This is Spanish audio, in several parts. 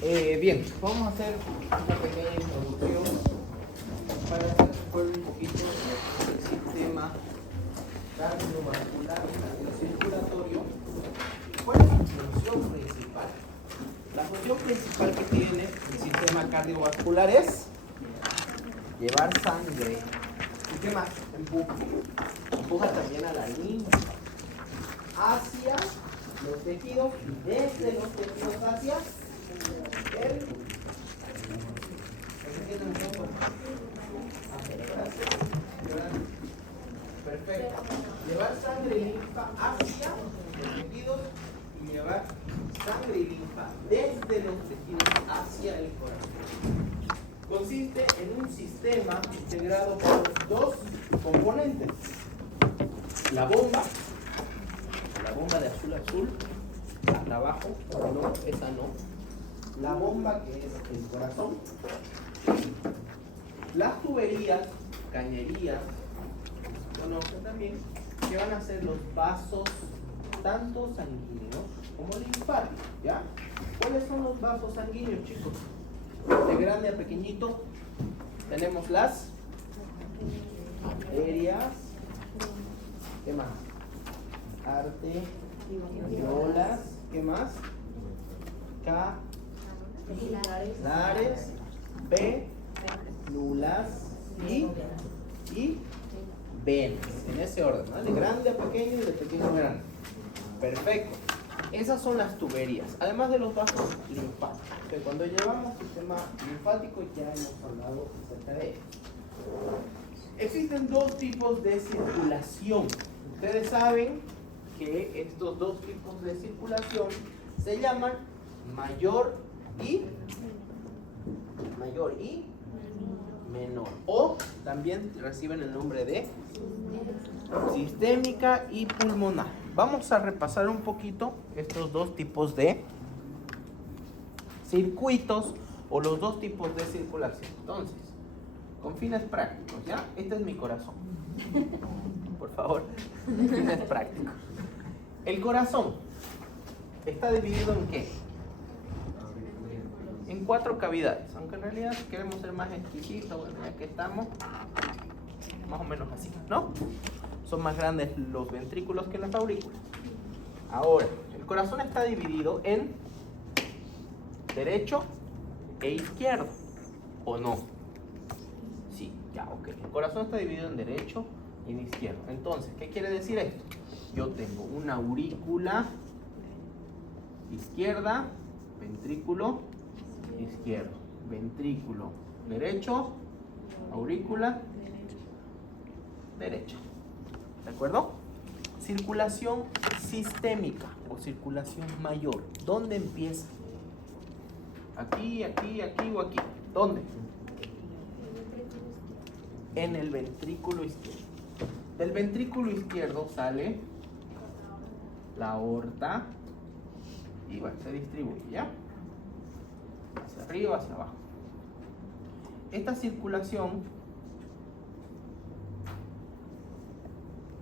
Bien, vamos a hacer una pequeña introducción para hacer un poquito del sistema cardiovascular y circulatorio. ¿Cuál es su función principal? La función principal que tiene el sistema cardiovascular es llevar sangre. ¿Y qué más? Empuja también a la linfa hacia los tejidos y desde los tejidos hacia el... Perfecto. Llevar sangre y linfa hacia los tejidos y llevar sangre y linfa desde los tejidos hacia el corazón. Consiste en un sistema integrado por dos componentes. La bomba de azul a azul, hasta abajo, no, esa no. La bomba que es el corazón. Las tuberías, cañerías, conocen también, que van a ser los vasos tanto sanguíneos como linfáticos, ¿ya? ¿Cuáles son los vasos sanguíneos, chicos? De grande a pequeñito tenemos las arterias, ¿qué más? Arteriolas, ¿qué más? Capilares, venulas y venas, en ese orden, ¿no? De grande a pequeño y de pequeño a grande. Perfecto. Esas son las tuberías, además de los vasos linfáticos. Que cuando llevamos sistema linfático ya hemos hablado acerca de ello. Existen dos tipos de circulación. Ustedes saben que estos dos tipos de circulación se llaman mayor y menor, o también reciben el nombre de sistémica y pulmonar. Vamos a repasar un poquito estos dos tipos de circuitos o los dos tipos de circulación. Entonces, con fines prácticos, ¿ya? Este es mi corazón. Por favor, fines prácticos. El corazón está dividido en ¿qué? En 4 cavidades, aunque en realidad si queremos ser más exquisitos, bueno, ya que estamos, más o menos así, ¿no? Son más grandes los ventrículos que las aurículas. Ahora, el corazón está dividido en derecho e izquierdo, ¿o no? Sí, ya, ok. El corazón está dividido en derecho y en izquierdo. Entonces, ¿qué quiere decir esto? Yo tengo una aurícula izquierda, ventrículo izquierdo, ventrículo derecho, aurícula derecha. ¿De acuerdo? Circulación sistémica o circulación mayor. ¿Dónde empieza? Aquí, aquí, aquí o aquí. ¿Dónde? En el ventrículo izquierdo. Del ventrículo izquierdo sale la aorta y se distribuye, ¿ya? Hacia arriba, hacia abajo. Esta circulación,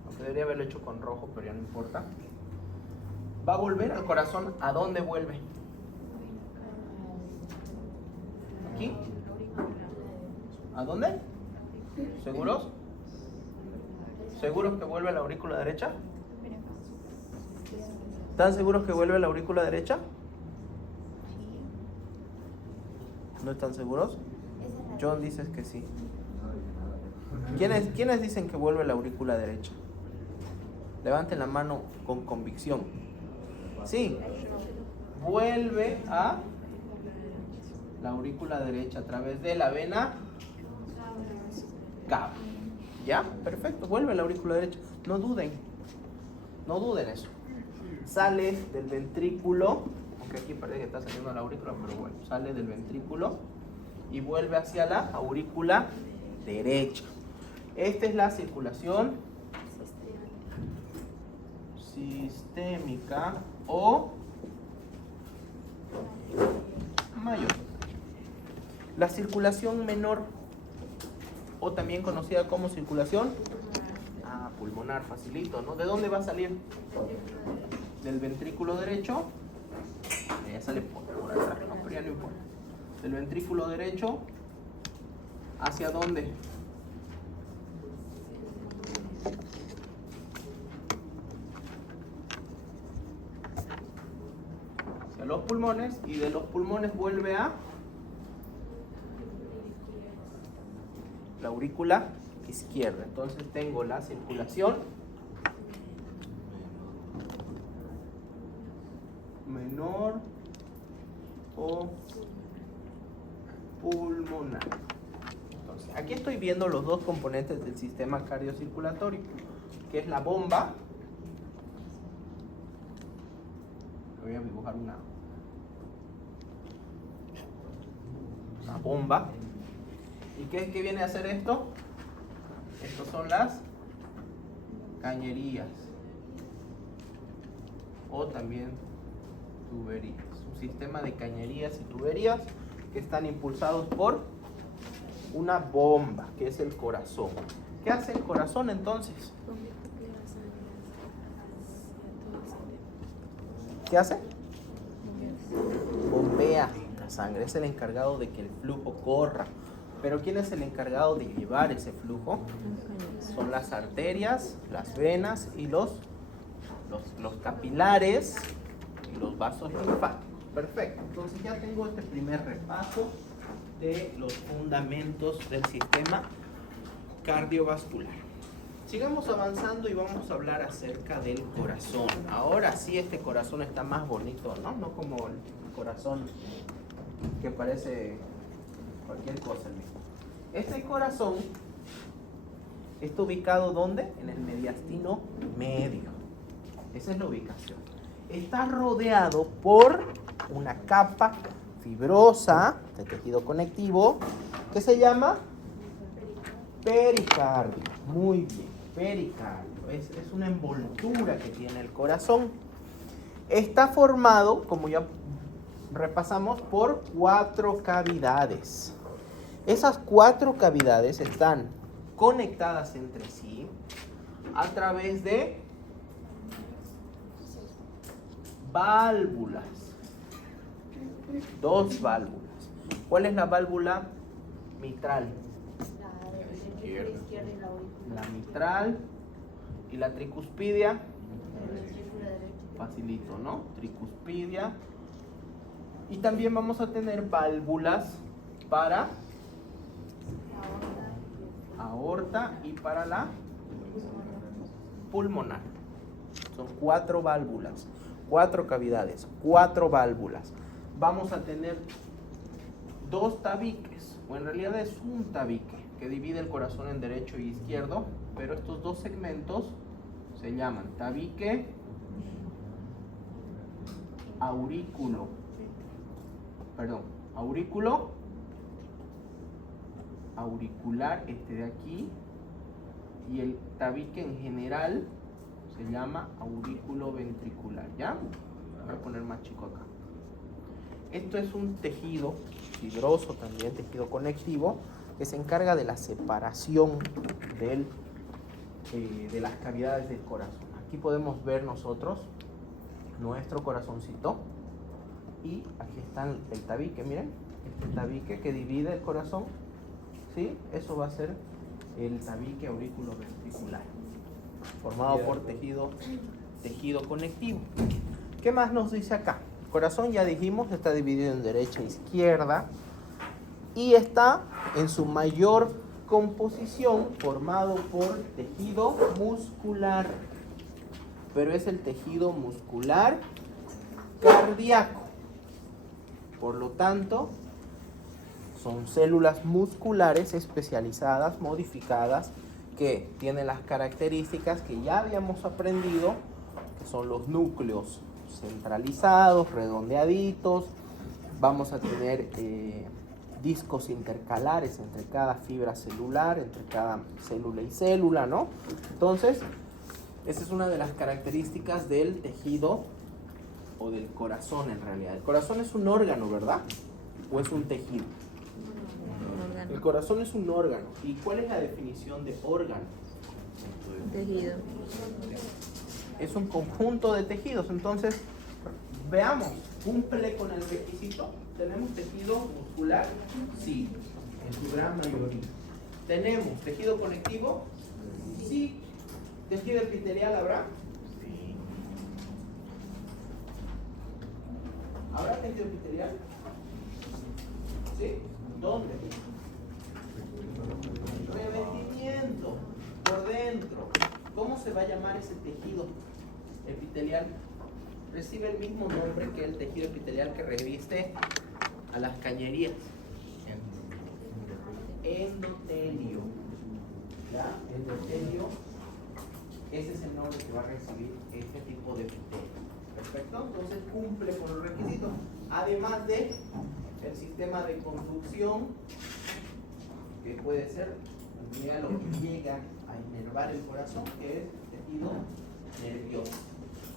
aunque debería haberlo hecho con rojo, pero ya no importa, va a volver al corazón. ¿A dónde vuelve? ¿Aquí? ¿A dónde? ¿Seguros? ¿Seguros que vuelve a la aurícula derecha? ¿Están seguros que vuelve a la aurícula derecha? ¿No están seguros? John dice que sí. ¿Quiénes dicen que vuelve a la aurícula derecha? Levanten la mano con convicción. Sí. Vuelve a la aurícula derecha a través de la vena cava. ¿Ya? Perfecto. Vuelve a la aurícula derecha. No duden. No duden eso. Sale del ventrículo, aunque aquí parece que está saliendo la aurícula, pero bueno, sale del ventrículo y vuelve hacia la aurícula derecha. Esta es la circulación sistémica o mayor. La circulación menor, o también conocida como circulación pulmonar, facilito, ¿no? ¿De dónde va a salir? Del ventrículo derecho. Ya sale por atrás, ¿no? Pero ya no importa. Del ventrículo derecho, ¿hacia dónde? Hacia los pulmones, y de los pulmones vuelve a la aurícula izquierda. Entonces tengo la circulación menor o pulmonar. Entonces, aquí estoy viendo los dos componentes del sistema cardiocirculatorio, que es la bomba. Voy a dibujar una bomba. ¿Y qué viene a hacer esto? Estas son las cañerías o también tuberías. Un sistema de cañerías y tuberías que están impulsados por una bomba, que es el corazón. ¿Qué hace el corazón entonces? ¿Qué hace? Bombea la sangre. Es el encargado de que el flujo corra. Pero ¿quién es el encargado de llevar ese flujo? Son las arterias, las venas y los capilares y los vasos linfáticos. Perfecto. Entonces ya tengo este primer repaso de los fundamentos del sistema cardiovascular. Sigamos avanzando y vamos a hablar acerca del corazón. Ahora sí, este corazón está más bonito, ¿no? No como el corazón que parece cualquier cosa el mismo. Este corazón está ubicado ¿dónde? En el mediastino medio. Esa es la ubicación. Está rodeado por una capa fibrosa de tejido conectivo que se llama pericardio. Muy bien, pericardio. Es una envoltura que tiene el corazón. Está formado, como ya repasamos, por 4 cavidades. Esas 4 cavidades están conectadas entre sí a través de válvulas. 2 válvulas. ¿Cuál es la válvula mitral? La mitral. ¿Y la tricuspidia? Facilito, ¿no? Tricuspidia. Y también vamos a tener válvulas para aorta y para la pulmonar. Son 4 válvulas, 4 cavidades, 4 válvulas. Vamos a tener 2 tabiques, o en realidad es un tabique que divide el corazón en derecho y izquierdo, pero estos 2 segmentos se llaman tabique aurículo auricular, este de aquí, y el tabique en general se llama aurículo ventricular. ¿Ya? Voy a poner más chico acá. Esto es un tejido fibroso también, tejido conectivo, que se encarga de la separación de las cavidades del corazón. Aquí podemos ver nosotros nuestro corazoncito y aquí está el tabique, miren, este tabique que divide el corazón, ¿sí? Eso va a ser el tabique auriculoventricular, formado por tejido conectivo. ¿Qué más nos dice acá? El corazón, ya dijimos, está dividido en derecha e izquierda y está en su mayor composición formado por tejido muscular, pero es el tejido muscular cardíaco. Por lo tanto, son células musculares especializadas, modificadas, que tienen las características que ya habíamos aprendido, que son los núcleos centralizados, redondeaditos. Vamos a tener discos intercalares entre cada fibra celular, entre cada célula y célula, ¿no? Entonces, esa es una de las características del tejido o del corazón en realidad. El corazón es un órgano, ¿verdad? ¿O es un tejido? El corazón es un órgano. ¿Y cuál es la definición de órgano? Tejido. Es un conjunto de tejidos. Entonces, veamos. ¿Cumple con el requisito? ¿Tenemos tejido muscular? Sí, en su gran mayoría. ¿Tenemos tejido conectivo? Sí. ¿Tejido epitelial habrá? Sí. ¿Habrá tejido epitelial? ¿Sí? ¿Dónde? Revestimiento, por dentro. ¿Cómo se va a llamar ese tejido epitelial? Recibe el mismo nombre que el tejido epitelial que reviste a las cañerías. Endotelio. ¿Ya? Endotelio, ese es el nombre que va a recibir este tipo de epitelio. Perfecto, entonces cumple con los requisitos. Además de el sistema de conducción, que puede ser mira lo que llega a inervar el corazón, que es tejido nervioso.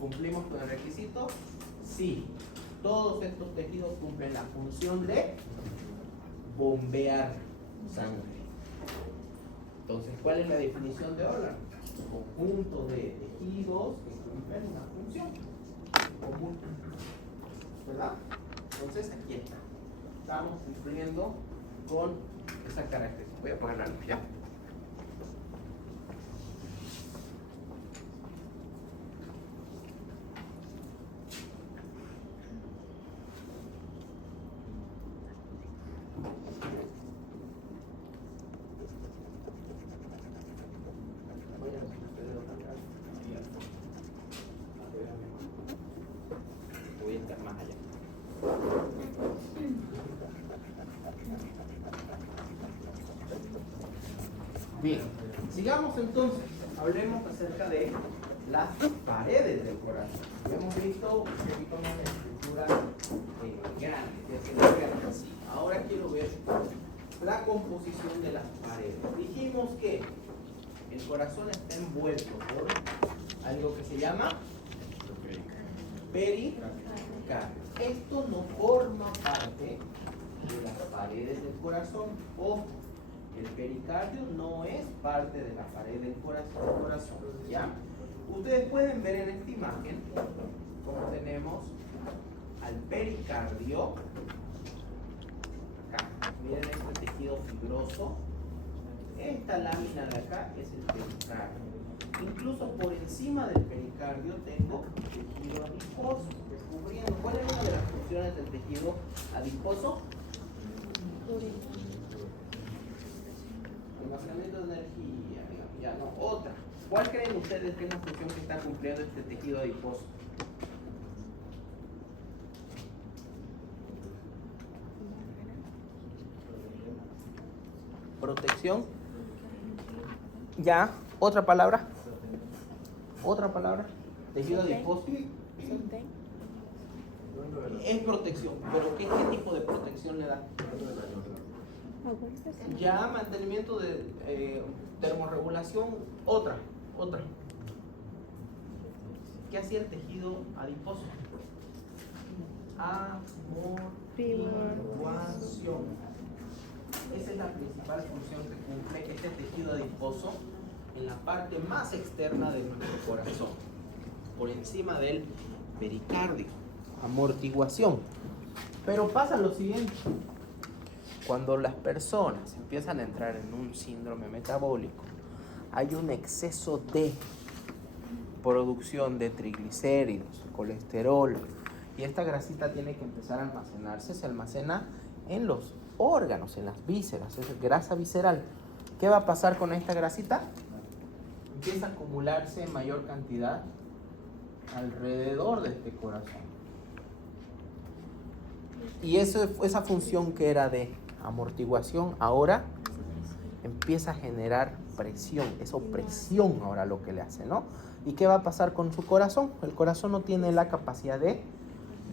¿Cumplimos con el requisito? Sí. Todos estos tejidos cumplen la función de bombear sangre. Entonces, ¿cuál es la definición de órgano? Conjunto de tejidos que cumplen una función común. ¿Verdad? Entonces, aquí está. Estamos cumpliendo con esa característica. Voy a apagar la luz, ¿ya? Voy a estar más allá. Bien, sigamos entonces. Hablemos acerca de las paredes del corazón. Hemos visto un poquito más de estructura grande, que se ve así. Ahora quiero ver la composición de las paredes. Dijimos que el corazón está envuelto por algo que se llama pericardio. Esto no forma parte de las paredes del corazón. Ojo, el pericardio no es parte de la pared del corazón, ¿ya? Ustedes pueden ver en esta imagen como tenemos al pericardio acá. Miren este tejido fibroso. Esta lámina de acá es el pericardio. Incluso por encima del pericardio tengo tejido adiposo recubriendo. ¿Cuál es una de las funciones del tejido adiposo? Almacenamiento de energía, ya no, otra. ¿Cuál creen ustedes que es la función que está cumpliendo este tejido adiposo? Protección. Ya, otra palabra. Otra palabra. Tejido adiposo. Es protección, pero ¿qué tipo de protección le da? Ya, mantenimiento de termorregulación, otra. ¿Qué hacía el tejido adiposo? Amortiguación. Esa es la principal función que cumple este tejido adiposo en la parte más externa de nuestro corazón, por encima del pericardio. Amortiguación. Pero pasa lo siguiente. Cuando las personas empiezan a entrar en un síndrome metabólico, hay un exceso de producción de triglicéridos, colesterol, y esta grasita tiene que empezar a almacenarse. Se almacena en los órganos, en las vísceras, es grasa visceral. ¿Qué va a pasar con esta grasita? Empieza a acumularse en mayor cantidad alrededor de este corazón. Y esa función que era de amortiguación ahora empieza a generar presión. Es opresión ahora lo que le hace, ¿no? ¿Y qué va a pasar con su corazón? El corazón no tiene la capacidad de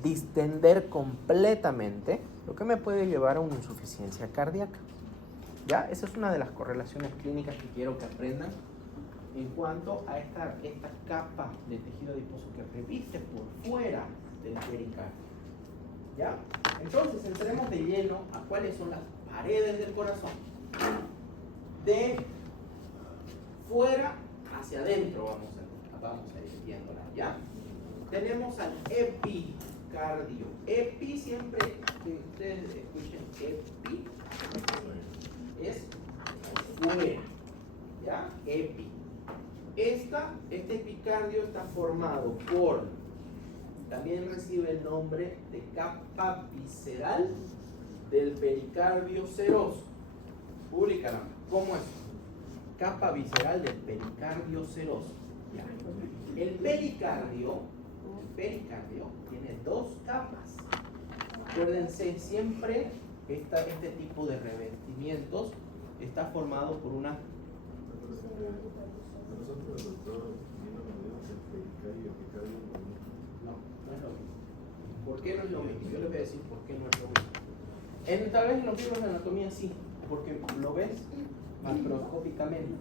distender completamente, lo que me puede llevar a una insuficiencia cardíaca. ¿Ya? Esa es una de las correlaciones clínicas que quiero que aprendan en cuanto a esta capa de tejido adiposo que reviste por fuera del pericardio. ¿Ya? Entonces entremos de lleno a cuáles son las paredes del corazón. De fuera hacia adentro vamos a ir viéndolas, ¿ya? Tenemos al epicardio. epicardio. Epi, siempre que ustedes escuchen epi, es fuera. ¿Ya? Epi. Este epicardio está formado por, también recibe el nombre de capa visceral del pericardio seroso. Públicala. ¿Cómo es? Capa visceral del pericardio seroso. Ya. El pericardio tiene dos capas. Acuérdense, siempre este tipo de revestimientos está formado por una... No, no es lo mismo. ¿Por qué no es lo mismo? Yo les voy a decir por qué no es lo mismo. Tal vez en los libros de anatomía sí, porque lo ves macroscópicamente.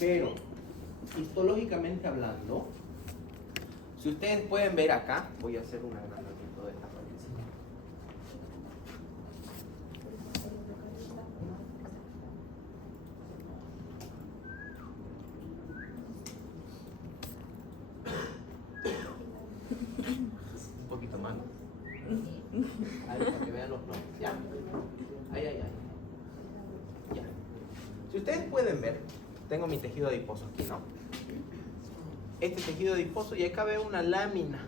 Pero, histológicamente hablando, si ustedes pueden ver acá, voy a hacer un agrandamiento de esta partecita. Un poquito más. Ahí, para que vean los nombres. Ya. Ahí. Ya. Si ustedes pueden ver, tengo mi tejido adiposo aquí, ¿no? Este tejido adiposo, y acá veo una lámina.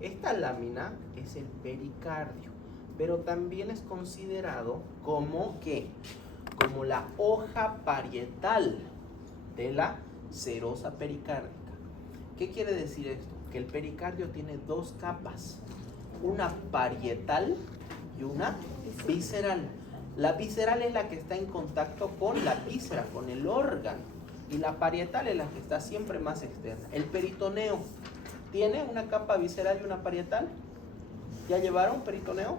Esta lámina es el pericardio, pero también es considerado como ¿qué? Como la hoja parietal de la serosa pericárdica. ¿Qué quiere decir esto? Que el pericardio tiene dos capas, una parietal y una visceral. La visceral es la que está en contacto con la víscera, con el órgano, y la parietal es la que está siempre más externa. El peritoneo tiene una capa visceral y una parietal. ¿Ya llevaron peritoneo?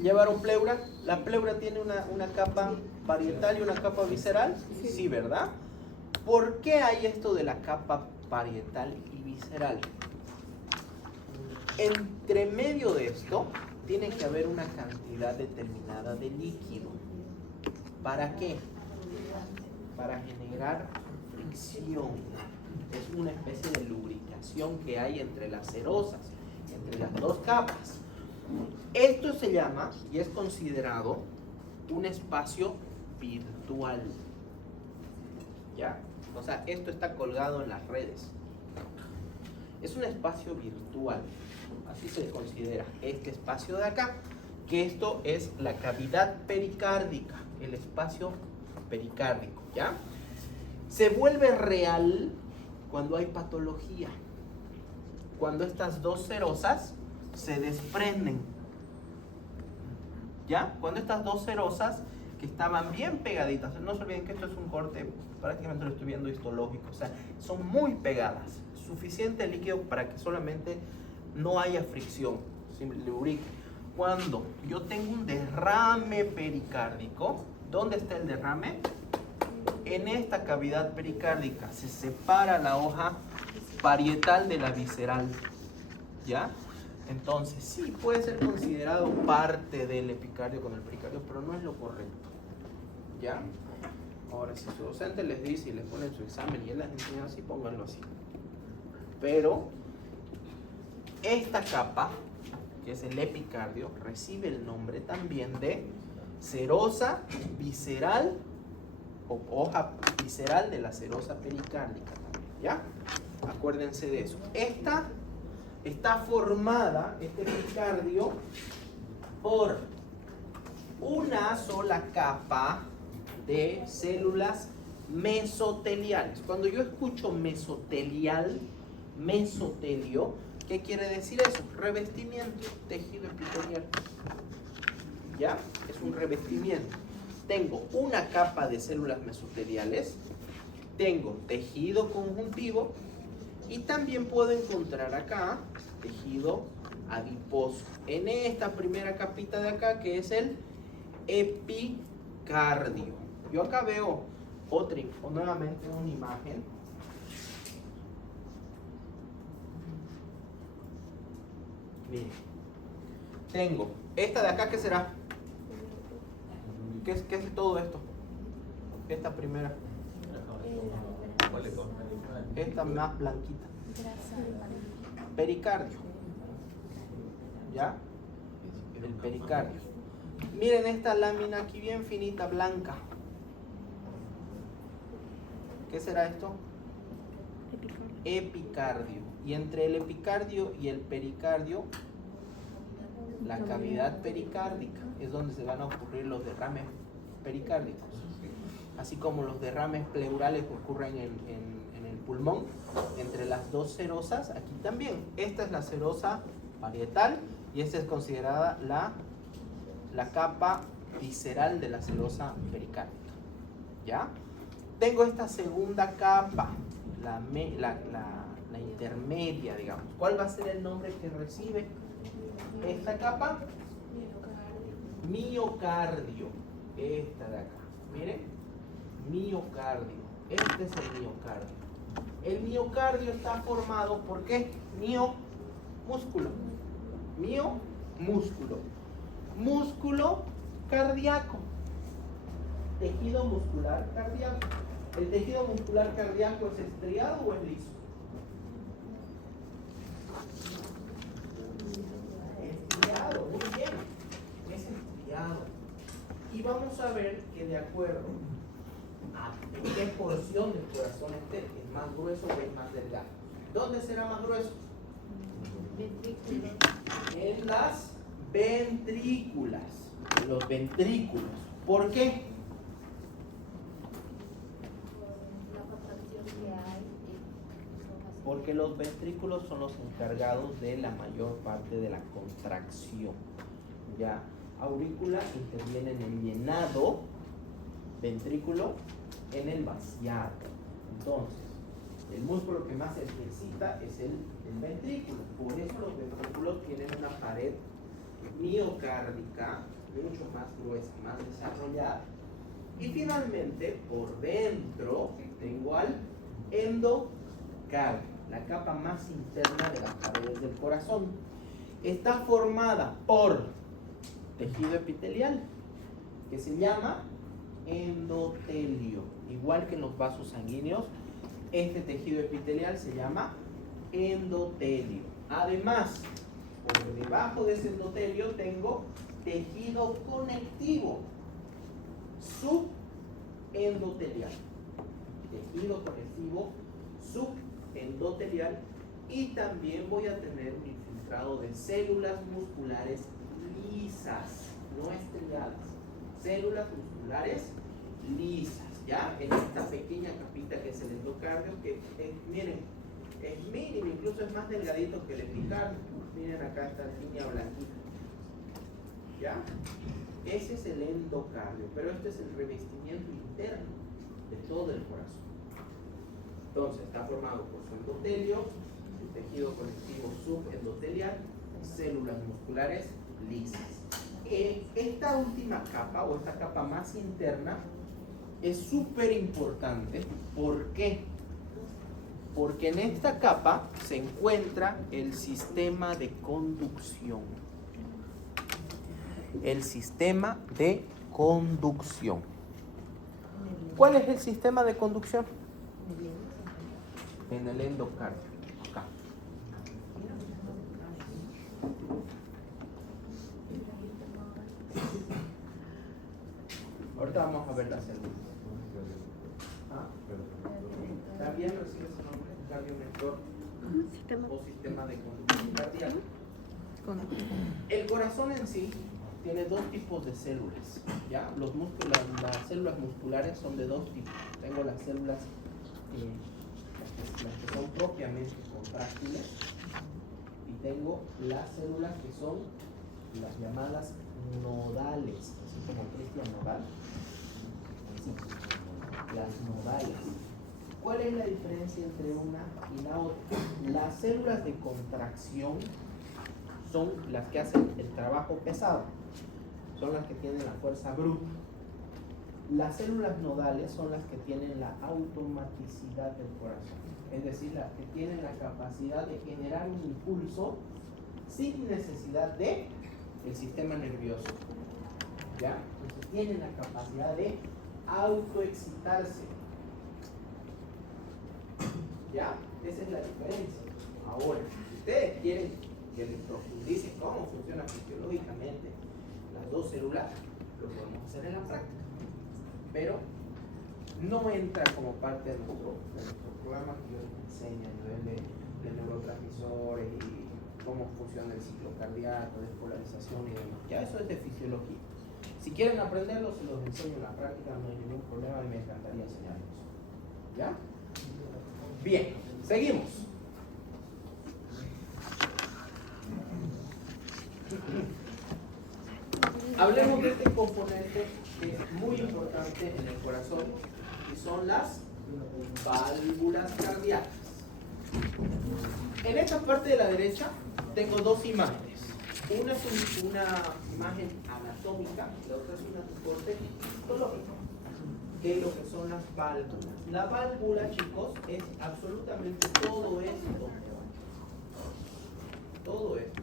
¿Llevaron pleura? ¿La pleura tiene una capa parietal y una capa visceral? Sí, ¿verdad? ¿Por qué hay esto de la capa parietal y visceral? Entre medio de esto tiene que haber una cantidad determinada de líquido. ¿Para qué? Para generar fricción. Es una especie de lubricación que hay entre las serosas, entre las dos capas. Esto se llama y es considerado un espacio virtual. ¿Ya? O sea, esto está colgado en las redes. Es un espacio virtual. Así se considera este espacio de acá, que esto es la cavidad pericárdica, el espacio pericárdico, ¿ya? Se vuelve real cuando hay patología, cuando estas dos serosas se desprenden, ¿ya? Cuando estas dos serosas que estaban bien pegaditas, no se olviden que esto es un corte, prácticamente lo estoy viendo histológico, o sea, son muy pegadas, suficiente líquido para que solamente no haya fricción, simple lubrique. Cuando yo tengo un derrame pericárdico, ¿dónde está el derrame? En esta cavidad pericárdica se separa la hoja parietal de la visceral, ¿ya? Entonces, sí, puede ser considerado parte del epicardio con el pericardio, pero no es lo correcto, ¿ya? Ahora, si su docente les dice y les pone su examen y él les enseña así, pónganlo así. Pero esta capa, que es el epicardio, recibe el nombre también de serosa visceral o hoja visceral de la serosa pericárdica, ¿ya? Acuérdense de eso. Esta está formada, este pericardio, por una sola capa de células mesoteliales. Cuando yo escucho mesotelial, mesotelio, ¿qué quiere decir eso? Revestimiento, tejido epitelial. ¿Ya? Es un revestimiento. Tengo una capa de células mesoteliales, tengo tejido conjuntivo y también puedo encontrar acá tejido adiposo. En esta primera capita de acá, que es el epicardio. Yo acá veo nuevamente una imagen. Miren, tengo esta de acá, ¿qué será? ¿Qué es todo esto? Esta primera. Esta más blanquita. pericardio. ¿Ya? El pericardio. Miren esta lámina aquí bien finita, blanca. ¿Qué será esto? Epicardio. Y entre el epicardio y el pericardio, la cavidad pericárdica es donde se van a ocurrir los derrames pericárdicos. Así como los derrames pleurales que ocurren en el pulmón, entre las dos serosas, aquí también. Esta es la serosa parietal y esta es considerada la capa visceral de la serosa pericárdica. ¿Ya? Tengo esta segunda capa, la intermedia, digamos. ¿Cuál va a ser el nombre que recibe esta capa? Miocardio. Esta de acá. Miren. Miocardio. Este es el miocardio. El miocardio está formado por ¿qué? Músculo. Músculo. Músculo cardíaco. Tejido muscular cardíaco. ¿El tejido muscular cardíaco es estriado o es liso? Estriado, muy bien. Es estriado. Y vamos a ver que de acuerdo a qué porción del corazón esté, es más grueso o es más delgado. ¿Dónde será más grueso? En las ventrículas. En los ventrículos. ¿Por qué? Porque los ventrículos son los encargados de la mayor parte de la contracción. Ya, aurícula interviene en el llenado, ventrículo en el vaciado. Entonces, el músculo que más se ejercita es el ventrículo. Por eso los ventrículos tienen una pared miocárdica mucho más gruesa, más desarrollada. Y finalmente, por dentro, tengo al endocardio, la capa más interna de las paredes del corazón. Está formada por tejido epitelial, que se llama endotelio. Igual que en los vasos sanguíneos, este tejido epitelial se llama endotelio. Además, por debajo de ese endotelio tengo tejido conectivo subendotelial. Tejido conectivo subendotelial. Y también voy a tener un infiltrado de células musculares lisas, no estriadas. Células musculares lisas, ¿ya? En esta pequeña capita que es el endocardio, que miren, es mínimo, incluso es más delgadito que el epicardio. Miren acá esta línea blanquita, ¿ya? Ese es el endocardio, pero este es el revestimiento interno de todo el corazón. Entonces está formado por su endotelio, su tejido conectivo subendotelial, células musculares lisas. Esta última capa o esta capa más interna es súper importante. ¿Por qué? Porque en esta capa se encuentra el sistema de conducción. El sistema de conducción. ¿Cuál es el sistema de conducción? En el endocardio. Acá. Ahorita vamos a ver las células. También recibe ese nombre, cardiomentor o sistema de conducción cardíaca. El corazón en sí tiene dos tipos de células, ¿ya? Las células musculares son de dos tipos. Tengo las células las que son propiamente contráctiles y tengo las células que son las llamadas nodales, así como Cristian Nodal. Sí, las nodales. ¿Cuál es la diferencia entre una y la otra? Las células de contracción son las que hacen el trabajo pesado, son las que tienen la fuerza bruta. Las células nodales son las que tienen la automaticidad del corazón, es decir, las que tienen la capacidad de generar un impulso sin necesidad de el sistema nervioso. ¿Ya? Entonces tienen la capacidad de autoexcitarse. ¿Ya? Esa es la diferencia. Ahora, si ustedes quieren que les profundice cómo funciona fisiológicamente las dos células, lo podemos hacer en la práctica. Pero no entra como parte de nuestro programa que yo les enseño a nivel de neurotransmisores y cómo funciona el ciclo cardíaco, despolarización y demás. Ya eso es de fisiología. Si quieren aprenderlo, se los enseño en la práctica, no hay ningún problema y me encantaría enseñarles. ¿Ya? Bien, seguimos. Hablemos de este componente que es muy importante en el corazón y son las válvulas cardíacas. En esta parte de la derecha tengo dos imágenes. Una es una imagen anatómica, la otra es un soporte histológico, que es lo que son las válvulas. La válvula, chicos, es absolutamente todo esto. Todo esto.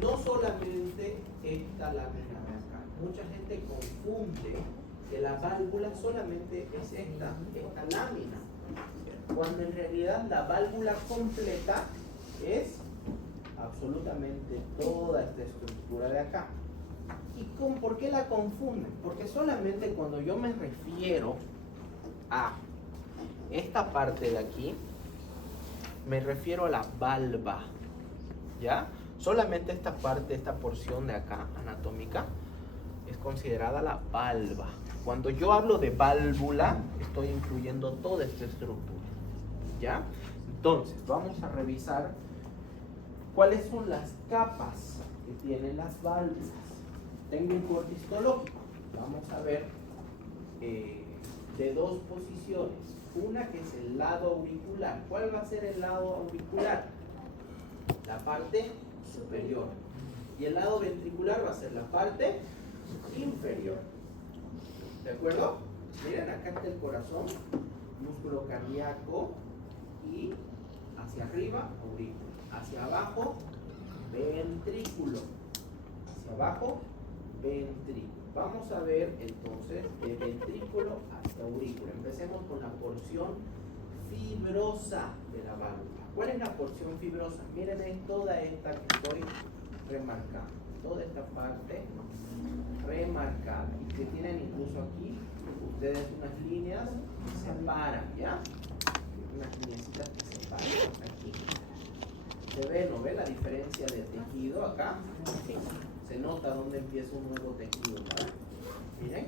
No solamente esta lámina de acá. Mucha gente confunde que la válvula solamente es esta lámina, cuando en realidad la válvula completa es absolutamente toda esta estructura de acá. ¿Y por qué la confunden? Porque solamente cuando yo me refiero a esta parte de aquí, me refiero a la valva, ¿ya? Solamente esta parte, esta porción de acá, anatómica, es considerada la valva. Cuando yo hablo de válvula, estoy incluyendo toda esta estructura, ¿ya? Entonces, vamos a revisar cuáles son las capas que tienen las válvulas. Tengo un corte histológico. Vamos a ver de dos posiciones. Una que es el lado auricular. ¿Cuál va a ser el lado auricular? La parte superior. Y el lado ventricular va a ser la parte inferior. ¿De acuerdo? Miren, acá está el corazón, músculo cardíaco, y hacia arriba, aurícula. Hacia abajo, ventrículo. Hacia abajo, ventrículo. Vamos a ver entonces de ventrículo hasta aurícula. Empecemos con la porción fibrosa de la válvula. ¿Cuál es la porción fibrosa? Miren, es toda esta que estoy remarcando. Toda esta parte remarcada. Y que tienen incluso aquí ustedes unas líneas que separan, ¿ya? Unas lineecitas que separan aquí. ¿Se ve, no ve la diferencia de tejido acá? Sí. Se nota dónde empieza un nuevo tejido, ¿vale? Miren,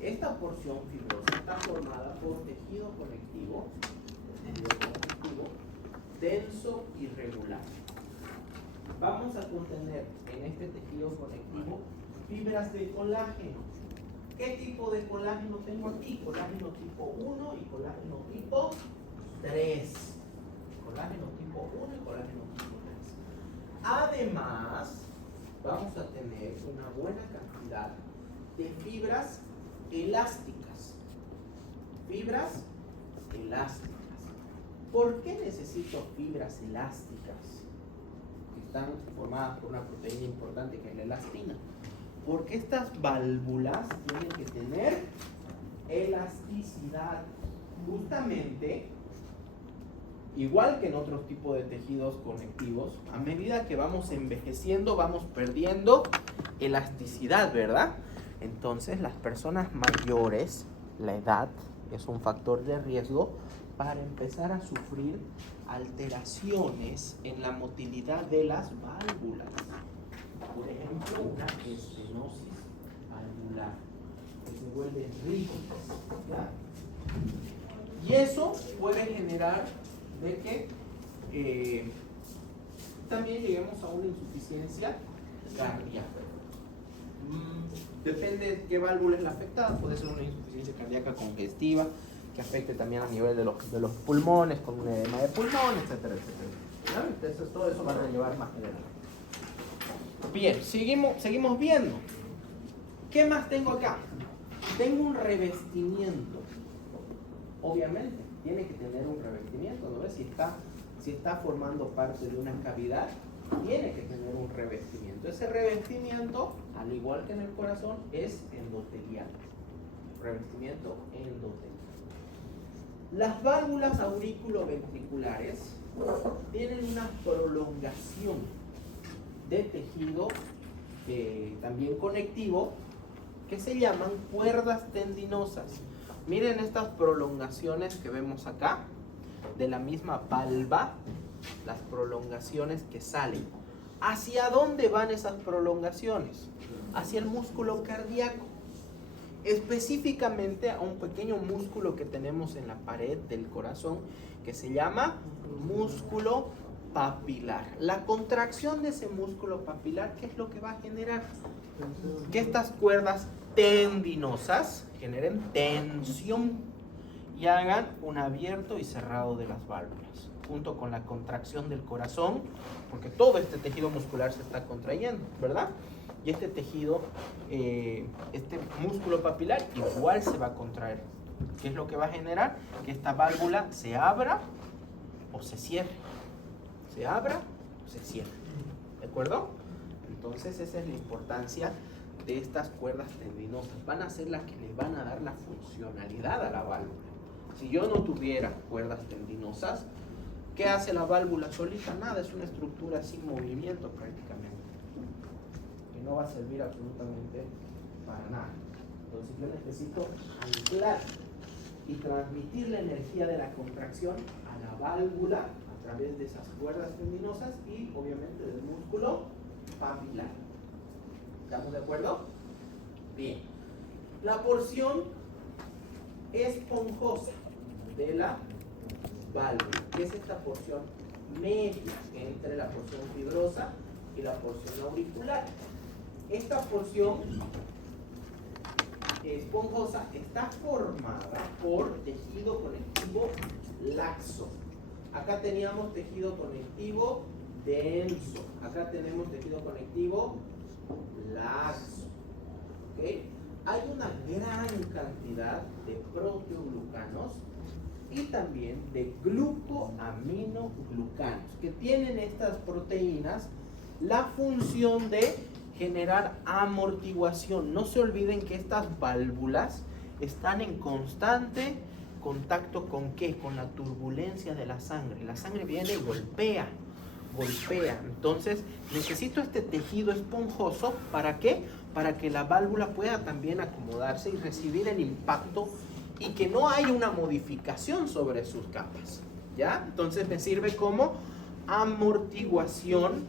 esta porción fibrosa está formada por tejido conectivo, denso y regular. Vamos a contener en este tejido conectivo fibras de colágeno. ¿Qué tipo de colágeno tengo aquí? Colágeno tipo 1 y colágeno tipo 3. Colágeno tipo 1 y colágeno tipo 3. Además, vamos a tener una buena cantidad de fibras elásticas. Fibras elásticas. ¿Por qué necesito fibras elásticas? Que están formadas por una proteína importante que es la elastina. Porque estas válvulas tienen que tener elasticidad. Justamente, igual que en otros tipos de tejidos conectivos, a medida que vamos envejeciendo, vamos perdiendo elasticidad, ¿verdad? Entonces, las personas mayores, la edad es un factor de riesgo para empezar a sufrir alteraciones en la motilidad de las válvulas. Por ejemplo, una estenosis valvular, que se vuelve rígidas, ¿ya? Y eso puede generar de que también lleguemos a una insuficiencia cardíaca. Depende de qué válvula es la afectada, puede ser una insuficiencia cardíaca congestiva, que afecte también a nivel de los pulmones, con un edema de pulmón, etcétera, etcétera. ¿No? Entonces todo eso va a llevar más general. Bien, seguimos viendo. ¿Qué más tengo acá? Tengo un revestimiento. Obviamente, tiene que tener un revestimiento, ¿no ves? Si está formando parte de una cavidad, tiene que tener un revestimiento. Ese revestimiento, al igual que en el corazón, es endotelial. Revestimiento endotelial. Las válvulas auriculoventriculares tienen una prolongación de tejido también conectivo que se llaman cuerdas tendinosas. Miren estas prolongaciones que vemos acá de la misma valva, las prolongaciones que salen. ¿Hacia dónde van esas prolongaciones? Hacia el músculo cardíaco, específicamente a un pequeño músculo que tenemos en la pared del corazón que se llama músculo papilar. La contracción de ese músculo papilar, ¿qué es lo que va a generar? Que estas cuerdas tendinosas generen tensión y hagan un abierto y cerrado de las válvulas, junto con la contracción del corazón, porque todo este tejido muscular se está contrayendo, ¿verdad? Y este tejido, este músculo papilar igual se va a contraer. ¿Qué es lo que va a generar? Que esta válvula se abra o se cierre. Se abra o se cierre. ¿De acuerdo? Entonces esa es la importancia de estas cuerdas tendinosas. Van a ser las que le van a dar la funcionalidad a la válvula. Si yo no tuviera cuerdas tendinosas, ¿qué hace la válvula solita? Nada, es una estructura sin movimiento prácticamente. Que no va a servir absolutamente para nada. Entonces yo necesito anclar y transmitir la energía de la contracción a la válvula a través de esas cuerdas tendinosas y obviamente del músculo papilar. ¿Estamos de acuerdo? Bien. La porción esponjosa de la válvula, que es esta porción media entre la porción fibrosa y la porción auricular. Esta porción esponjosa está formada por tejido conectivo laxo. Acá teníamos tejido conectivo denso. Acá tenemos tejido conectivo laxo. ¿Okay? Hay una gran cantidad de proteoglucanos y también de glucoaminoglucanos, que tienen estas proteínas la función de generar amortiguación. No se olviden que estas válvulas están en constante contacto ¿con qué? Con la turbulencia de la sangre. La sangre viene y golpea. Entonces necesito este tejido esponjoso. ¿Para qué? Para que la válvula pueda también acomodarse y recibir el impacto y que no haya una modificación sobre sus capas. ¿Ya? Entonces me sirve como amortiguación,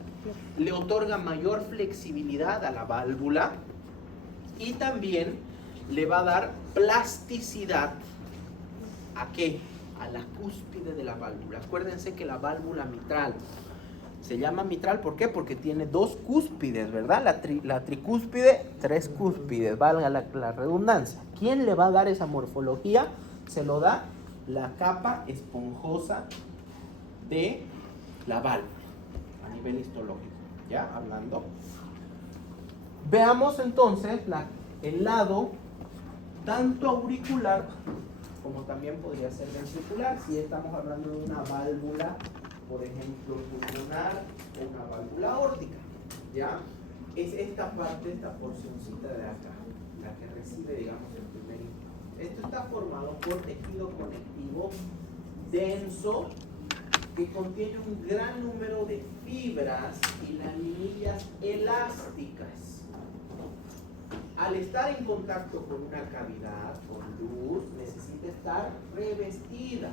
le otorga mayor flexibilidad a la válvula y también le va a dar plasticidad. ¿A qué? A la cúspide de la válvula. Acuérdense que la válvula mitral se llama mitral, ¿por qué? Porque tiene dos cúspides, ¿verdad? La tricúspide, tres cúspides, valga la redundancia. ¿Quién le va a dar esa morfología? Se lo da la capa esponjosa de la válvula a nivel histológico, ¿ya? Hablando. Veamos entonces el lado tanto auricular como también podría ser ventricular, si estamos hablando de una válvula, por ejemplo, pulmonar o una válvula aórtica, ¿ya? Es esta parte, esta porcioncita de acá, la que recibe, digamos, el primer impacto. Esto está formado por tejido conectivo denso que contiene un gran número de fibras y laminillas elásticas. Al estar en contacto con una cavidad, con luz, necesita estar revestida.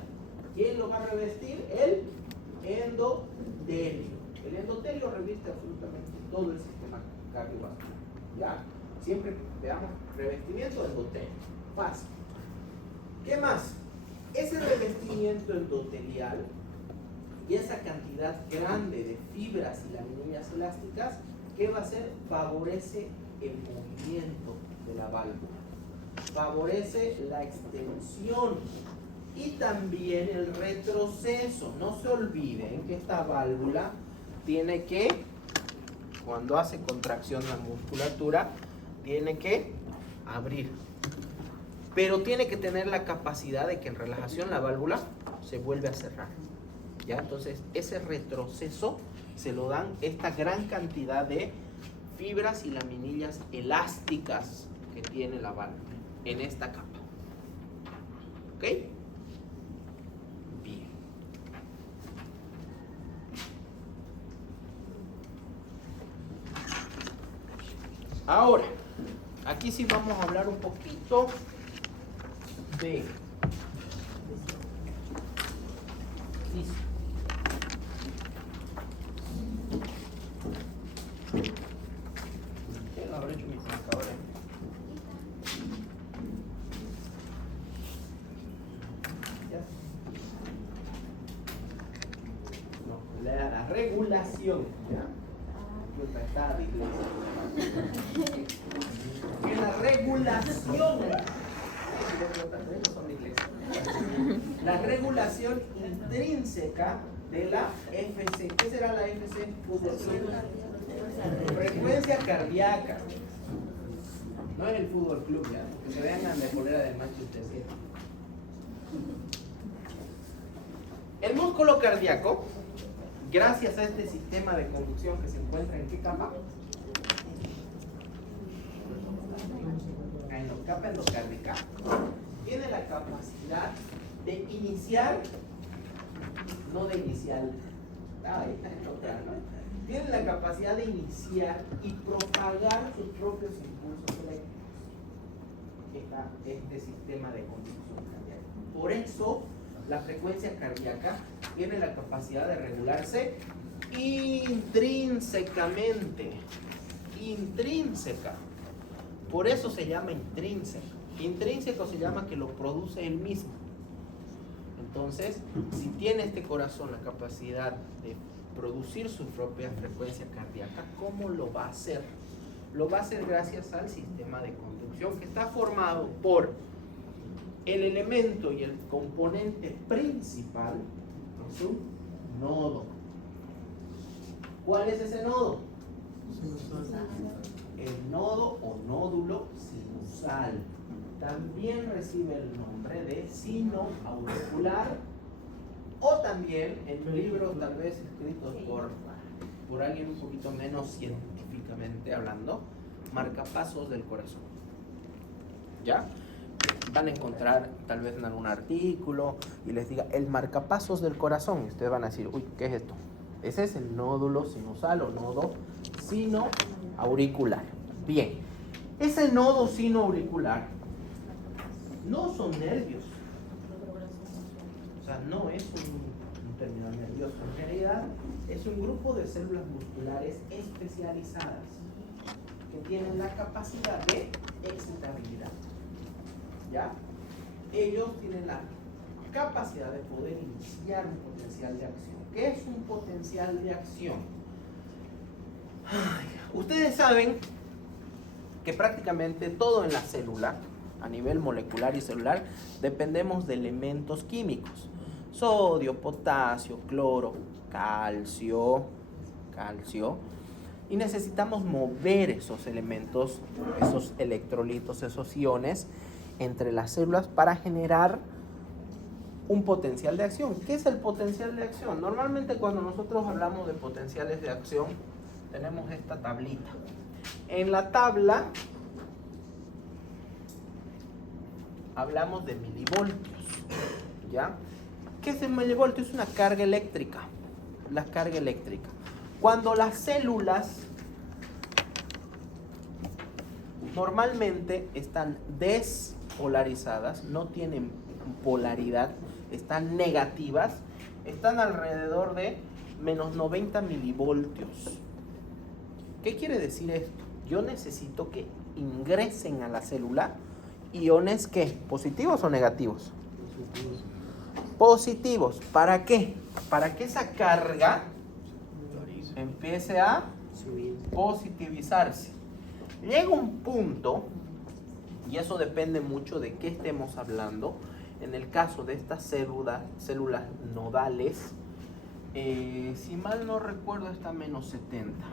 ¿Quién lo va a revestir? El endotelio. El endotelio reviste absolutamente todo el sistema cardiovascular. ¿Ya? Siempre veamos revestimiento endotelio. Fácil. ¿Qué más? Ese revestimiento endotelial y esa cantidad grande de fibras y laminillas elásticas, ¿qué va a hacer? Favorece el movimiento de la válvula, favorece la extensión y también el retroceso. No se olviden que esta válvula tiene que, cuando hace contracción la musculatura, tiene que abrir, pero tiene que tener la capacidad de que en relajación la válvula se vuelve a cerrar. ¿Ya? Entonces ese retroceso se lo dan esta gran cantidad de fibras y laminillas elásticas que tiene la válvula en esta capa. ¿Ok? Bien. Ahora, aquí sí vamos a hablar un poquito de física. ¿Qué habré hecho mis marcadores? ¿Ya? No, la regulación. ¿Ya? En la regulación, la regulación intrínseca de la FC. ¿Qué será la FC? Frecuencia cardíaca. No es el fútbol club, ya, que se vean de polera del Manchester City. El músculo cardíaco, gracias a este sistema de conducción que se encuentra en qué capa? En la capa endocárdica, tiene la capacidad de iniciar, no de inicial, tiene la capacidad de iniciar y propagar sus propios impulsos eléctricos. Está este sistema de conducción cardíaca. Por eso, la frecuencia cardíaca tiene la capacidad de regularse intrínsecamente. Intrínseca. Por eso se llama intrínseco. Intrínseco se llama que lo produce él mismo. Entonces, si tiene este corazón la capacidad de producir su propia frecuencia cardíaca, ¿cómo lo va a hacer? Lo va a hacer gracias al sistema de conducción que está formado por el elemento y el componente principal es un nodo. ¿Cuál es ese nodo? El nodo o nódulo sinusal. También recibe el nombre de sino auricular, o también en libros tal vez escritos por alguien un poquito menos científicamente hablando, marcapasos del corazón. ¿Ya? Van a encontrar tal vez en algún artículo y les diga el marcapasos del corazón y ustedes van a decir, uy, ¿qué es esto? Ese es el nódulo sinusal o nodo sinoauricular. Bien, ese nodo sinoauricular no son nervios, o sea, no es un terminal nervioso, en realidad es un grupo de células musculares especializadas que tienen la capacidad de excitabilidad. ¿Ya? Ellos tienen la capacidad de poder iniciar un potencial de acción. ¿Qué es un potencial de acción? Ustedes saben que prácticamente todo en la célula, a nivel molecular y celular, dependemos de elementos químicos. Sodio, potasio, cloro, calcio, y necesitamos mover esos elementos, esos electrolitos, esos iones entre las células para generar un potencial de acción. ¿Qué es el potencial de acción? Normalmente cuando nosotros hablamos de potenciales de acción tenemos esta tablita. En la tabla hablamos de milivoltios, ¿ya? ¿Qué es el milivoltio? Es una carga eléctrica. La carga eléctrica. Cuando las células normalmente están despolarizadas, no tienen polaridad, están negativas, están alrededor de menos 90 milivoltios. ¿Qué quiere decir esto? Yo necesito que ingresen a la célula iones, ¿qué? ¿Positivos o negativos? Positivos. ¿Para qué? Para que esa carga empiece a positivizarse. Llega un punto, y eso depende mucho de qué estemos hablando. En el caso de estas células nodales, si mal no recuerdo, está menos 70.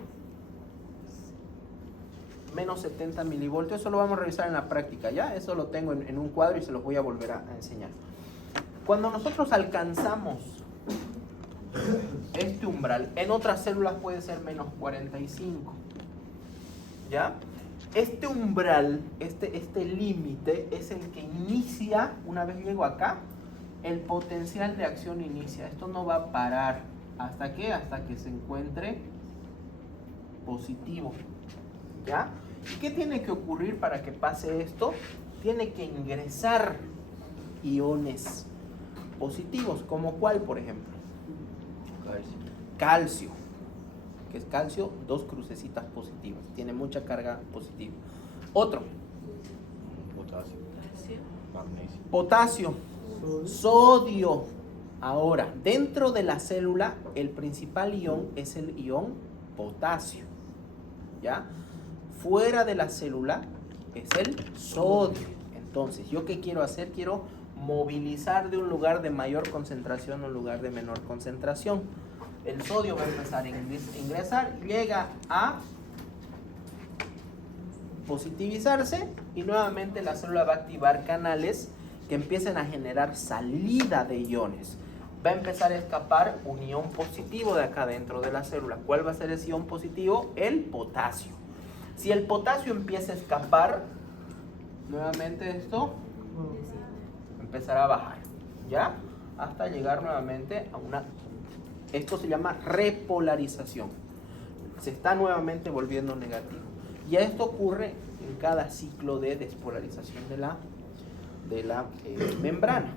Menos 70 milivoltios. Eso lo vamos a revisar en la práctica, ¿ya? Eso lo tengo en un cuadro y se los voy a volver a enseñar. Cuando nosotros alcanzamos este umbral, en otras células puede ser menos 45, ¿ya? Este umbral, este límite es el que inicia, una vez llego acá, el potencial de acción inicia. Esto no va a parar. ¿Hasta qué? Hasta que se encuentre positivo, ¿ya? ¿Y qué tiene que ocurrir para que pase esto? Tiene que ingresar iones positivos, como ¿cuál, por ejemplo? Calcio. ¿Qué es calcio? 2 crucecitas positivas. Tiene mucha carga positiva. Otro. Potasio. Magnesio. Potasio. Sodio. Ahora, dentro de la célula, el principal ion es el ion potasio. ¿Ya? Fuera de la célula es el sodio. Entonces, ¿yo qué quiero hacer? Quiero movilizar de un lugar de mayor concentración a un lugar de menor concentración. El sodio va a empezar a ingresar, llega a positivizarse y nuevamente la célula va a activar canales que empiecen a generar salida de iones. Va a empezar a escapar un ion positivo de acá dentro de la célula. ¿Cuál va a ser ese ion positivo? El potasio. Si el potasio empieza a escapar, nuevamente esto empezará a bajar, ¿ya? Hasta llegar nuevamente a una... Esto se llama repolarización. Se está nuevamente volviendo negativo. Y esto ocurre en cada ciclo de despolarización de la membrana,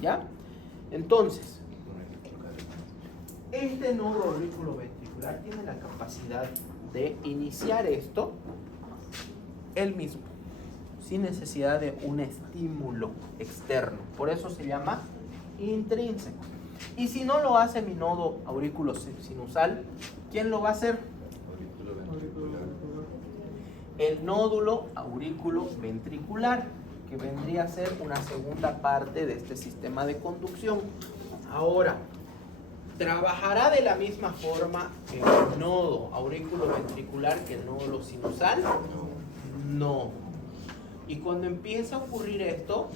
¿ya? Entonces, este nodo auriculoventricular tiene la capacidad de iniciar esto él mismo, sin necesidad de un estímulo externo. Por eso se llama intrínseco. Y si no lo hace mi nodo auriculosinusal, ¿quién lo va a hacer? El nódulo auriculoventricular, que vendría a ser una segunda parte de este sistema de conducción. Ahora, ¿trabajará de la misma forma el nodo auriculoventricular que el nódulo sinusal? No. Y cuando empieza a ocurrir esto,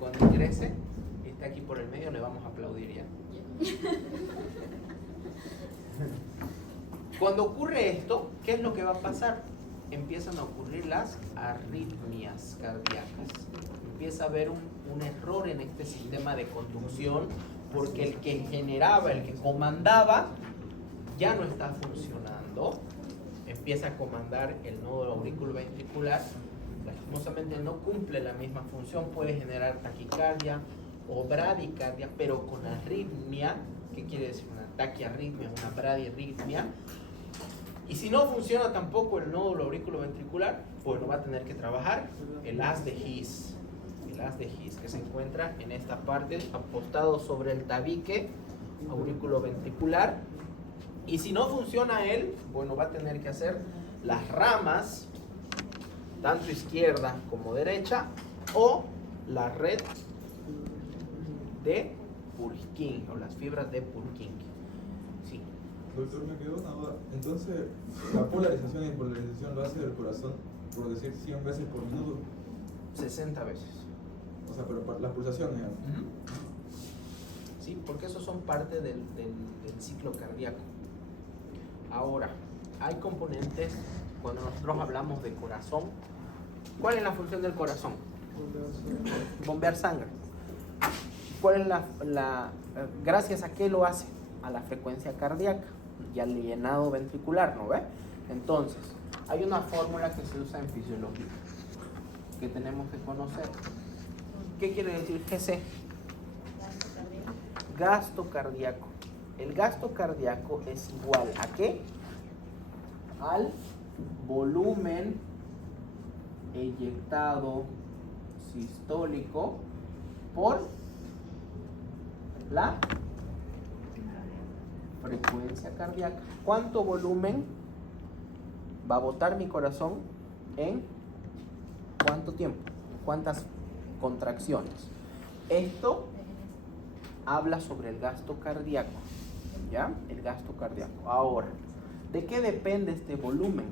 cuando ingrese, está aquí por el medio, le vamos a aplaudir ya. Cuando ocurre esto, ¿qué es lo que va a pasar? Empiezan a ocurrir las arritmias cardíacas. Empieza a haber un error en este sistema de conducción porque el que generaba, el que comandaba, ya no está funcionando. Empieza a comandar el nodo auriculoventricular. Lastimosamente no cumple la misma función, puede generar taquicardia o bradicardia, pero con arritmia. ¿Qué quiere decir una taquiarritmia, una bradiarritmia? Y si no funciona tampoco el nódulo auriculoventricular, pues no va a tener que trabajar el haz de His. El haz de His, que se encuentra en esta parte, apostado sobre el tabique auriculoventricular. Y si no funciona él, bueno, va a tener que hacer las ramas, tanto izquierda como derecha, o la red de Purkinje, o las fibras de Purkinje. Sí. Doctor, me quedó una duda. Entonces, la polarización y polarización lo hace el corazón, por decir 100 veces por minuto. 60 veces. O sea, pero las pulsaciones. Sí, porque esos son parte del ciclo cardíaco. Ahora, hay componentes, cuando nosotros hablamos de corazón, ¿cuál es la función del corazón? Bombear sangre. ¿Cuál es gracias a qué lo hace? A la frecuencia cardíaca y al llenado ventricular, ¿no ve? Entonces, hay una fórmula que se usa en fisiología que tenemos que conocer. ¿Qué quiere decir GC? Gasto cardíaco. El gasto cardíaco es igual ¿a qué? Al volumen eyectado sistólico por la frecuencia cardíaca. ¿Cuánto volumen va a botar mi corazón en cuánto tiempo? ¿Cuántas contracciones? Esto habla sobre el gasto cardíaco, ¿ya? El gasto cardíaco. Ahora, ¿de qué depende este volumen?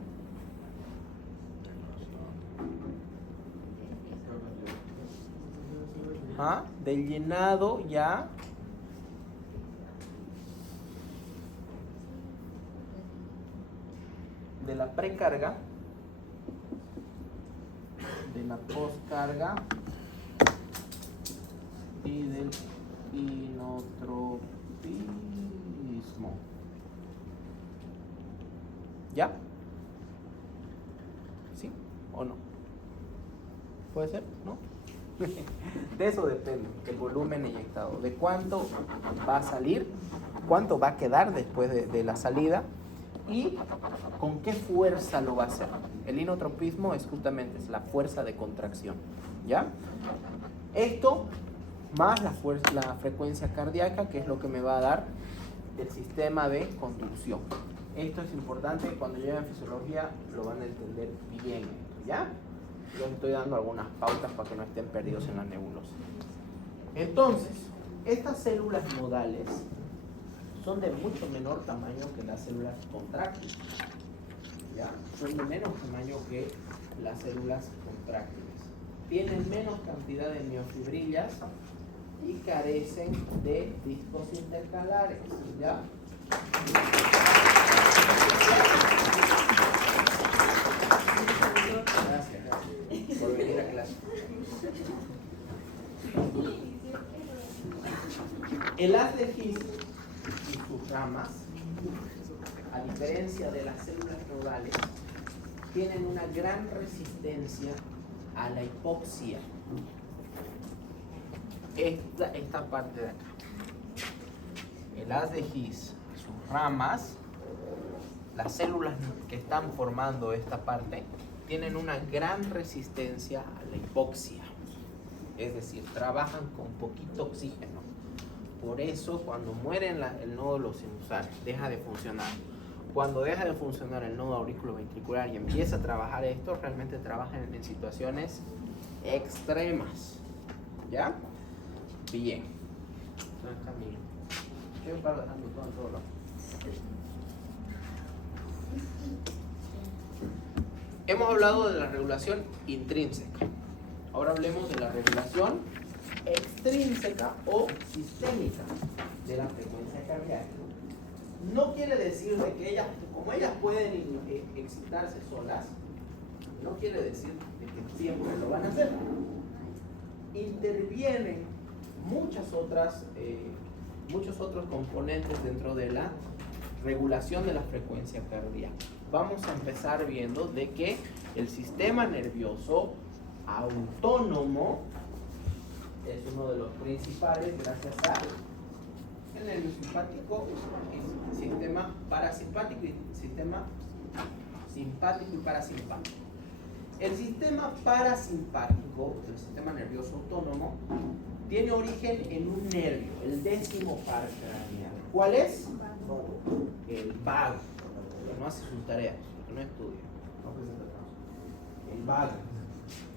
Del llenado ya de la precarga, de la postcarga y del pulmón. ¿Ya? ¿Sí o no? ¿Puede ser? ¿No? De eso depende el volumen inyectado, de cuánto va a salir, cuánto va a quedar después de la salida y con qué fuerza lo va a hacer. El inotropismo es justamente la fuerza de contracción, ¿ya? Esto más la frecuencia cardíaca, que es lo que me va a dar el sistema de conducción. Esto es importante, cuando lleguen a fisiología lo van a entender bien, ¿ya? Yo les estoy dando algunas pautas para que no estén perdidos en la nebulosa. Entonces, estas células nodales son de mucho menor tamaño que las células contráctiles, ¿ya? Son de menos tamaño que las células contráctiles. Tienen menos cantidad de miofibrillas y carecen de discos intercalares, ¿ya? Gracias por venir a clase. El haz de His y sus ramas, a diferencia de las células nodales, tienen una gran resistencia a la hipoxia. Esta parte de acá. El haz de His, sus ramas, las células que están formando esta parte, tienen una gran resistencia a la hipoxia. Es decir, trabajan con poquito oxígeno. Por eso, cuando muere el nódulo sinusal, deja de funcionar. Cuando deja de funcionar el nodo auriculoventricular y empieza a trabajar esto, realmente trabajan en situaciones extremas. ¿Ya? Bien. ¿Dónde está mi? Yo paro dejando todo en todo lado. Hemos hablado de la regulación intrínseca. Ahora hablemos de la regulación extrínseca o sistémica de la frecuencia cardíaca. No quiere decir de que ellas, como ellas pueden excitarse solas, no quiere decir de que siempre lo van a hacer. Intervienen muchos otros componentes dentro de la regulación de la frecuencia cardíaca. Vamos a empezar viendo de que el sistema nervioso autónomo es uno de los principales gracias al nervio simpático, el sistema parasimpático y sistema simpático y parasimpático. El sistema parasimpático, el sistema nervioso autónomo, tiene origen en un nervio, el 10º par craneal. ¿Cuál es? El vago, que no hace sus tareas, que no estudia. El vago.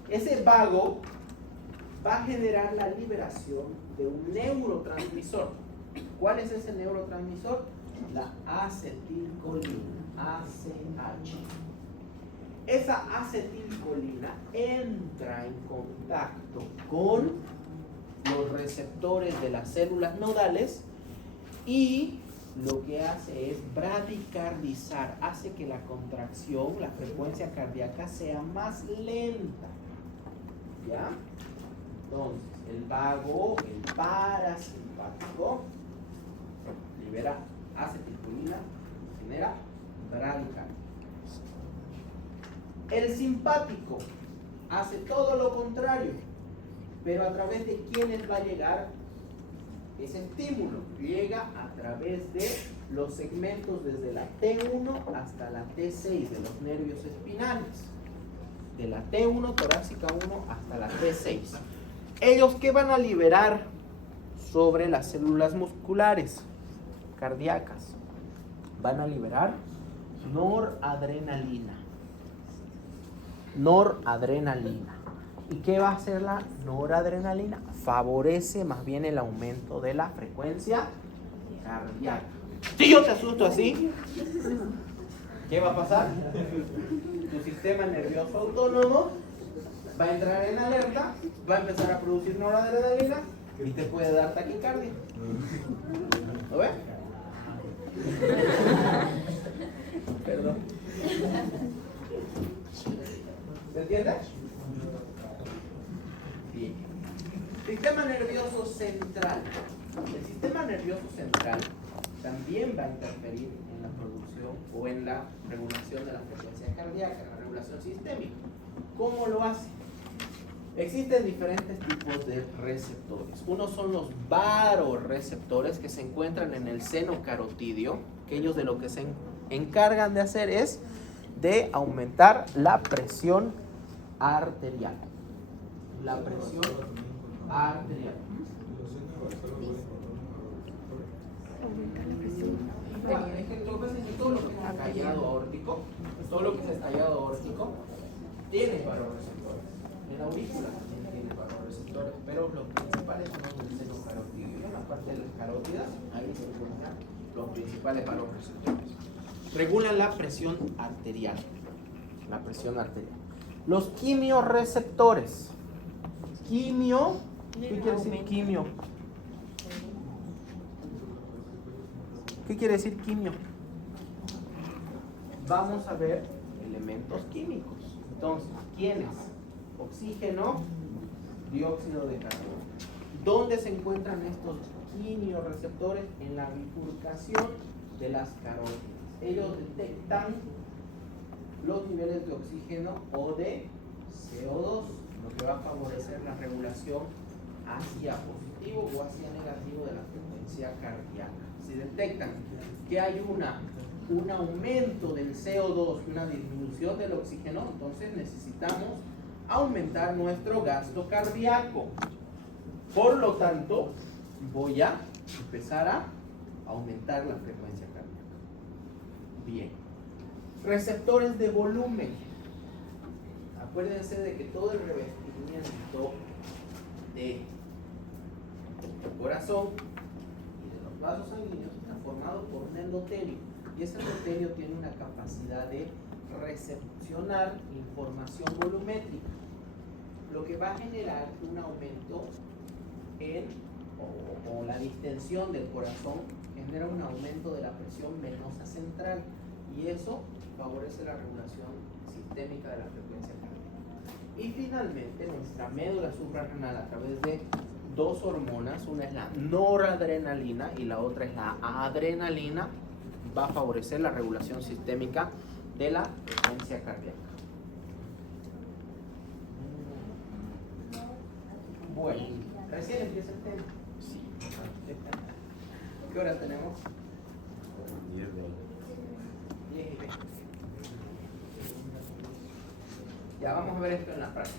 Ese vago va a generar la liberación de un neurotransmisor. ¿Cuál es ese neurotransmisor? La acetilcolina, ACH. Esa acetilcolina entra en contacto con los receptores de las células nodales y lo que hace es bradicardizar, hace que la contracción, la frecuencia cardíaca sea más lenta. ¿Ya? Entonces, el vago, el parasimpático, libera acetilcolina, genera bradicardia. El simpático hace todo lo contrario, pero a través de quiénes va a llegar ese estímulo. Llega a través de los segmentos desde la T1 hasta la T6 de los nervios espinales. De la T1 torácica 1 hasta la T6. Ellos, ¿qué van a liberar sobre las células musculares cardíacas? Van a liberar noradrenalina. Noradrenalina. ¿Y qué va a hacer la noradrenalina? Favorece más bien el aumento de la frecuencia cardíaca. Si yo te asusto así, ¿qué va a pasar? Tu sistema nervioso autónomo va a entrar en alerta, va a empezar a producir noradrenalina y te puede dar taquicardia. ¿Lo ves? Perdón. ¿Se entiende? Bien. Sistema nervioso central. El sistema nervioso central también va a interferir en la producción o en la regulación de la frecuencia cardíaca, la regulación sistémica. ¿Cómo lo hace? Existen diferentes tipos de receptores. Unos son los varoreceptores que se encuentran en el seno carotidio, que ellos de lo que se encargan de hacer es de aumentar la presión arterial. La presión arterial. Bueno, es que todo lo que es estallado aórtico, todo lo que es estallado aórtico, tiene varoreceptores. En la aurícula también tiene varoreceptores, pero los principales son los del seno carotidio. En la parte de las carótidas, ahí se encuentran los principales varoreceptores. Regulan la presión arterial. La presión arterial. Los quimiorreceptores. Quimio, ¿qué quiere decir quimio? ¿Qué quiere decir quimio? Vamos a ver elementos químicos. Entonces, ¿quiénes? Oxígeno, dióxido de carbono. ¿Dónde se encuentran estos quimiorreceptores? En la bifurcación de las carótidas. Ellos detectan los niveles de oxígeno o de CO2, lo que va a favorecer la regulación hacia positivo o hacia negativo de la frecuencia cardíaca. Si detectan que hay un aumento del CO2, una disminución del oxígeno, entonces necesitamos aumentar nuestro gasto cardíaco. Por lo tanto, voy a empezar a aumentar la frecuencia cardíaca. Bien. Receptores de volumen. Acuérdense de que todo el revestimiento del corazón y de los vasos sanguíneos está formado por un endotelio. Y ese endotelio tiene una capacidad de recepcionar información volumétrica, lo que va a generar un aumento o la distensión del corazón genera un aumento de la presión venosa central y eso favorece la regulación sistémica de la frecuencia cardíaca. Y finalmente nuestra médula suprarrenal a través de dos hormonas, una es la noradrenalina y la otra es la adrenalina, va a favorecer la regulación sistémica de la frecuencia cardíaca. Bueno, recién empieza el tema. Sí. ¿Qué hora tenemos? 10 de 10 y 20. Ya vamos a ver esto en la práctica.